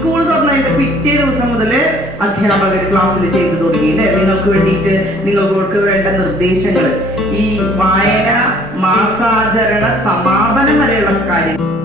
School തുറന്നതിന്റെ പിറ്റേ ദിവസം മുതൽ അധ്യാപകർ ക്ലാസ്സിൽ ചെയ്തു തുടങ്ങി അല്ലെ? നിങ്ങൾക്ക് വേണ്ട നിർദ്ദേശങ്ങൾ, ഈ വായന മാസാചരണ സമാപനം വരെയുള്ള കാര്യം.